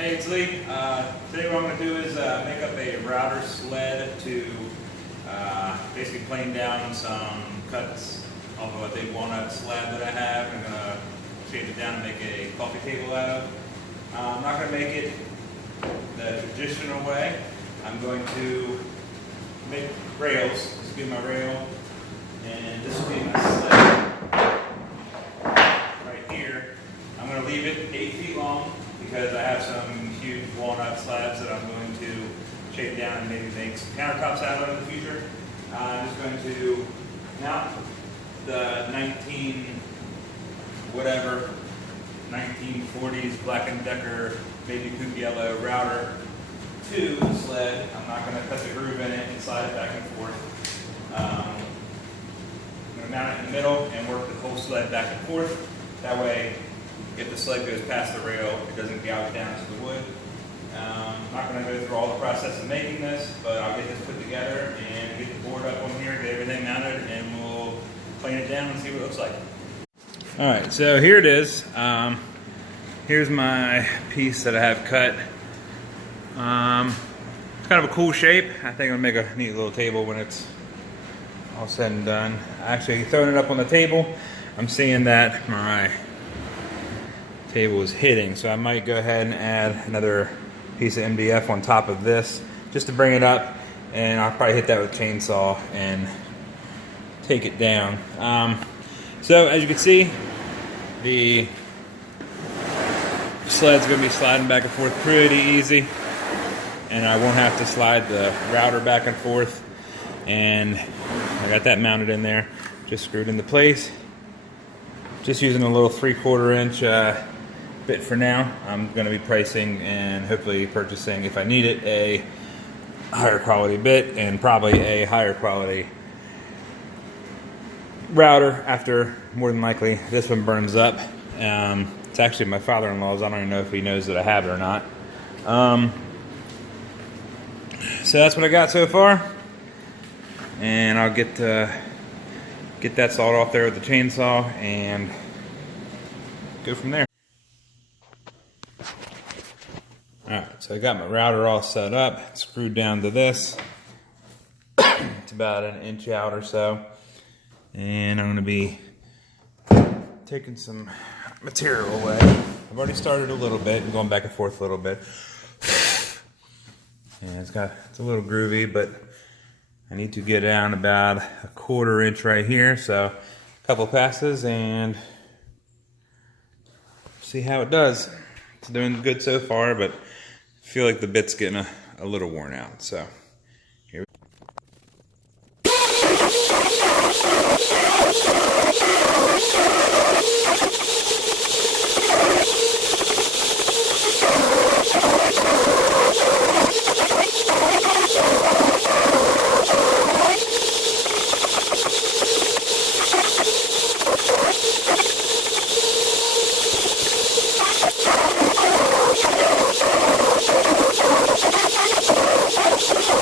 Hey, it's Lee. Today what I'm going to do is make up a router sled to basically plane down some cuts off of a big walnut slab that I have. I'm going to shape it down and make a coffee table out of. I'm not going to make it the traditional way. I'm going to make rails. This will be my rail, and this will be my sled right here. I'm going to leave it 8 feet long because I have some huge walnut slabs that I'm going to shape down and maybe make some countertops out of in the future. I'm just going to mount the 1940s Black & Decker baby coupe yellow router to the sled. I'm not going to cut the groove in it and slide it back and forth. I'm going to mount it in the middle and work the whole sled back and forth. That way, if the sled goes past the rail, it doesn't gouge down to the wood. I'm not going to go through all the process of making this, but I'll get this put together and get the board up on here, get everything mounted, and we'll plane it down and see what it looks like. Alright, so here it is. Here's my piece that I have cut. It's kind of a cool shape. I think I'm going to make a neat little table when it's all said and done. Actually, throwing it up on the table, I'm seeing that my table is hitting, so I might go ahead and add another piece of MDF on top of this just to bring it up, and I'll probably hit that with a chainsaw and take it down. So as you can see, the sled's going to be sliding back and forth pretty easy, and I won't have to slide the router back and forth, and I got that mounted in there, just screwed into place. Just using a little 3/4 inch bit for now. I'm going to be pricing and hopefully purchasing, if I need it, a higher quality bit and probably a higher quality router after, more than likely, this one burns up. It's actually my father-in-law's. I don't even know if he knows that I have it or not. So that's what I got so far, and I'll get that sawed off there with the chainsaw and go from there. Alright, so I got my router all set up, screwed down to this. It's about 1 inch out or so. And I'm going to be taking some material away. I've already started a little bit and going back and forth a little bit. And it's a little groovy, but I need to get down about 1/4 inch right here. So a couple passes and see how it does. It's doing good so far, but I feel like the bit's getting a little worn out. So here we go.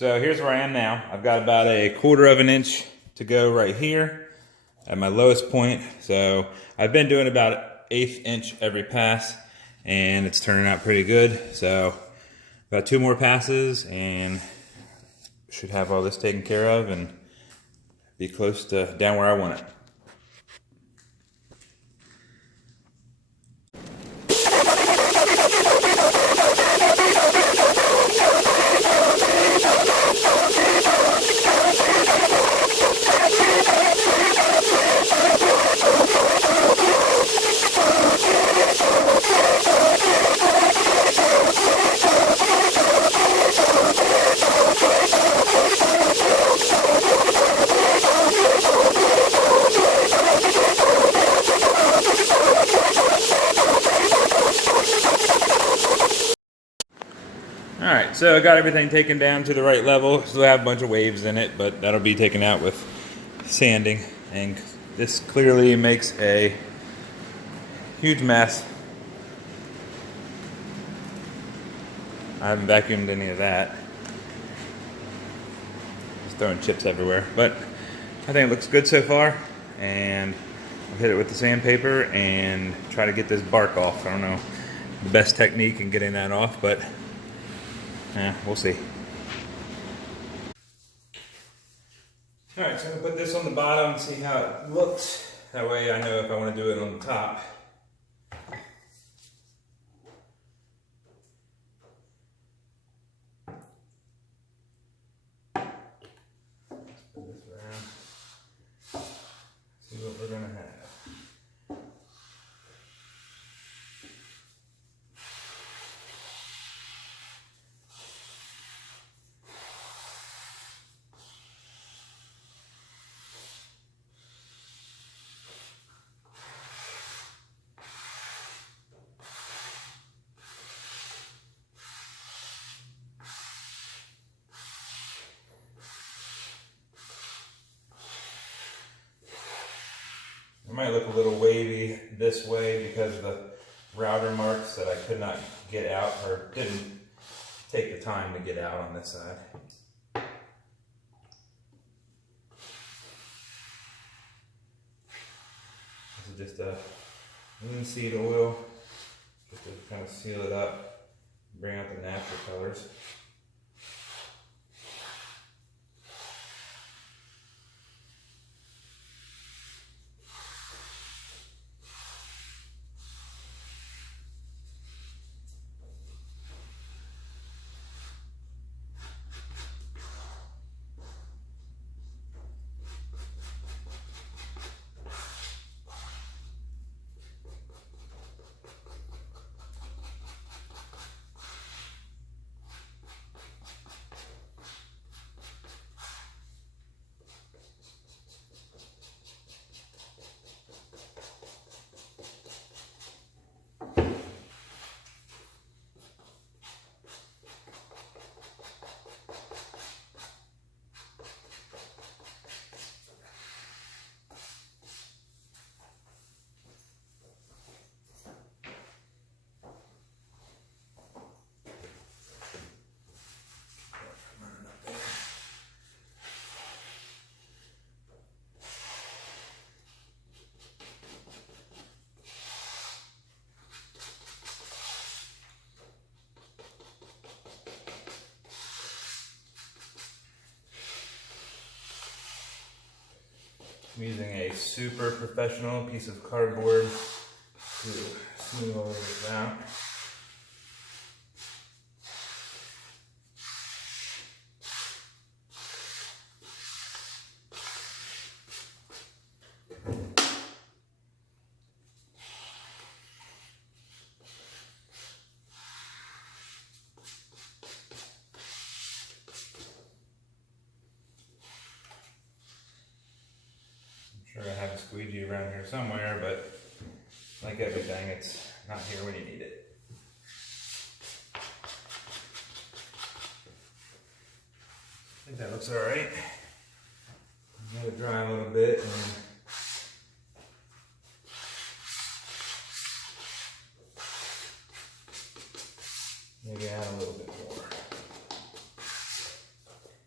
So here's where I am now. I've got about a 1/4 of an inch to go right here at my lowest point. So I've been doing about 1/8 inch every pass, and it's turning out pretty good. So about 2 more passes and should have all this taken care of and be close to down where I want it. Alright, so I got everything taken down to the right level. Still have a bunch of waves in it, but that'll be taken out with sanding. And this clearly makes a huge mess. I haven't vacuumed any of that. Just throwing chips everywhere. But I think it looks good so far. And I'll hit it with the sandpaper and try to get this bark off. I don't know the best technique in getting that off, but we'll see. Alright, so I'm going to put this on the bottom and see how it looks. That way I know if I want to do it on the top. Let's put this around. See what we're going to have. It might look a little wavy this way because of the router marks that I could not get out or didn't take the time to get out on this side. This is just a linseed oil just to kind of seal it up, bring out the natural colors. I'm using a super professional piece of cardboard to smooth all of this out. Sure, I have a squeegee around here somewhere, but like everything, it's not here when you need it. I think that looks all right. Let it dry a little bit and maybe add a little bit more.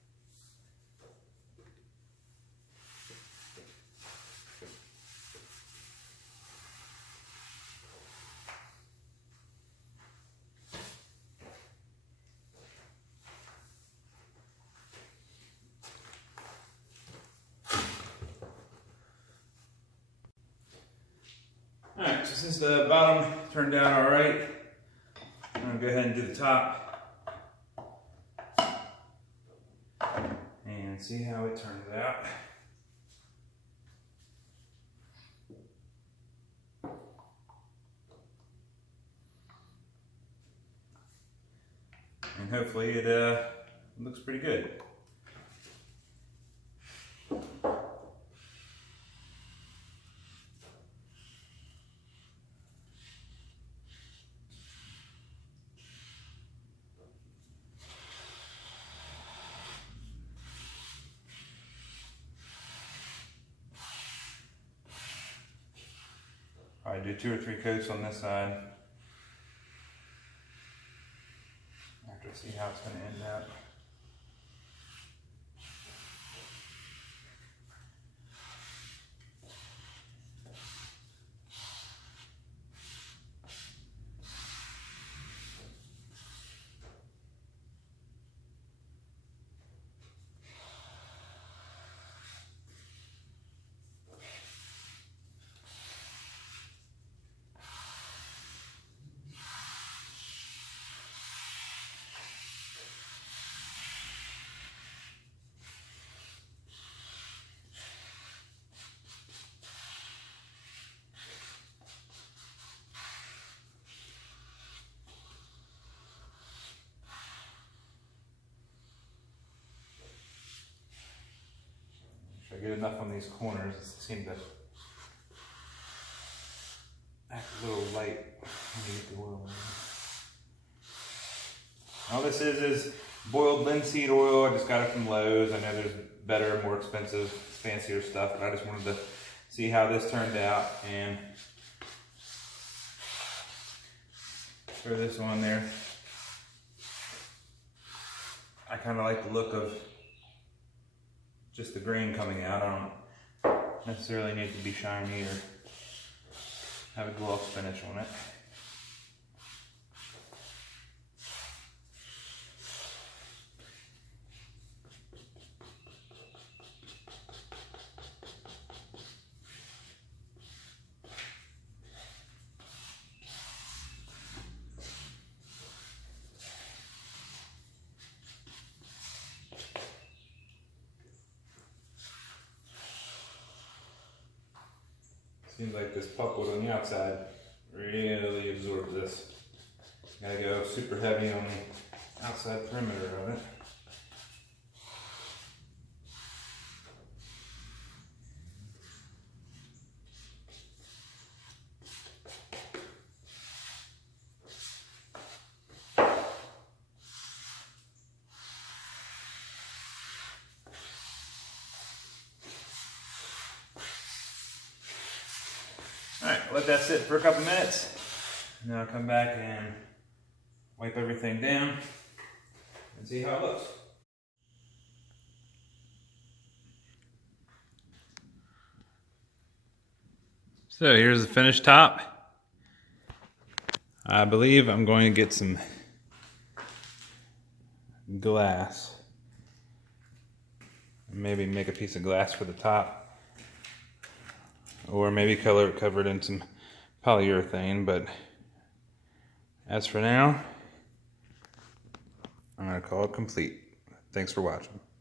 since the bottom turned out all right, I'm gonna go ahead and do the top and see how it turns out. And hopefully it looks pretty good. I do 2 or 3 coats on this side. After I see how it's going to end up. If I get enough on these corners, it seems to act a little light when you get the oil in. All this is boiled linseed oil. I just got it from Lowe's. I know there's better, more expensive, fancier stuff, but I just wanted to see how this turned out and throw this on there. I kind of like the look of just the grain coming out. I don't necessarily need it to be shiny or have a gloss finish on it. Seems like this pulpwood on the outside really absorbs this. Gotta go super heavy on the outside perimeter of it. Alright, let that sit for a couple minutes. And then I'll come back and wipe everything down and see how it looks. So here's the finished top. I believe I'm going to get some glass. Maybe make a piece of glass for the top. Or maybe cover it in some polyurethane, but as for now, I'm going to call it complete. Thanks for watching.